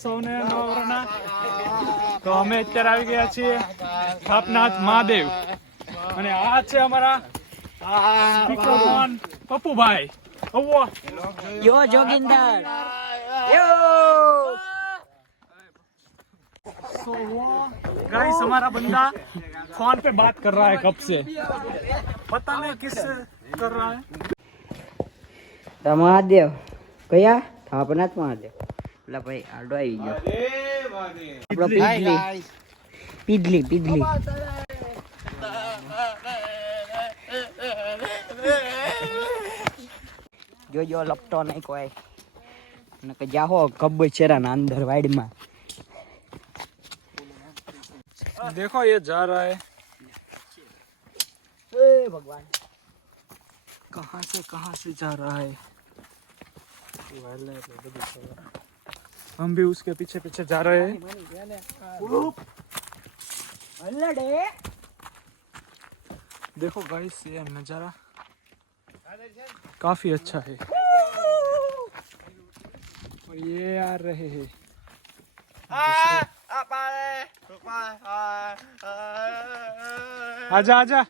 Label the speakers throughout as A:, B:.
A: સૌને નવરાના તો અમે અત્યારે આવી ગયા છીએ સ્થાપનાથ મહાદેવ અને આ છે અમારા સ્પીકર વન પપ્પુભાઈ અવ્વો
B: યો જોગિંદર યો
A: तो वो गाइस हमारा बंदा फोन पे बात कर रहा है कब से पता नहीं किससे कर रहा है
B: તો મહાદેવ કયા થાપનાથ મહાદેવ પેલા ભાઈ આડો આવી ગયો
A: આપણો
B: પીધલી પીધલી પીધલી જોજો લપટો નહીં કોઈ નકર જાહો કબચેરા ના અંદર વાડીમાં
A: देखो ये जा रहा है
B: એ ભગવાન
A: कहाँ से कहाँ से जा रहा है हम भी उसके पीछे पीछे जा रहे हैं। देखो गाइस ये नज़ारा। काफ़ी अच्छा है। और ये आ रहे हैं। आजा आजा।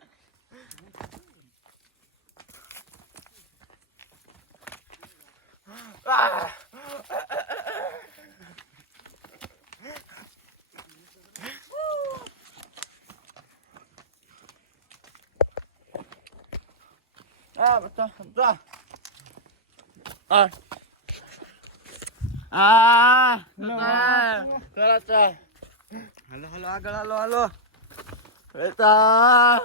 C: 아 맞다 맞다 아 아, 그래, 그렇지. 할로, 할로, 아글, 할로, 할로. 됐다.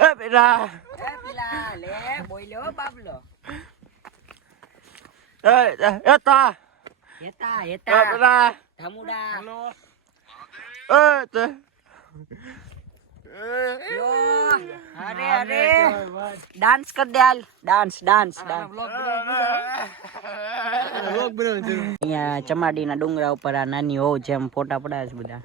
C: 에, 빌라.
B: 에, 빌라, 레, 보일러, 밥로.
C: 에, 됐다.
B: 됐다, 됐다. 에,
C: 빌라.
B: 다무다.
A: 할로. 에,
C: 됐다.
B: અરે અરે. ડાન્સ કર દે હાલ. ડાન્સ ડાન્સ ડાન્સ અહીંયા ચમાડીના ડુંગરા ઉપર આ નાની હોવ જેમ ફોટા પડાવે છે બધા.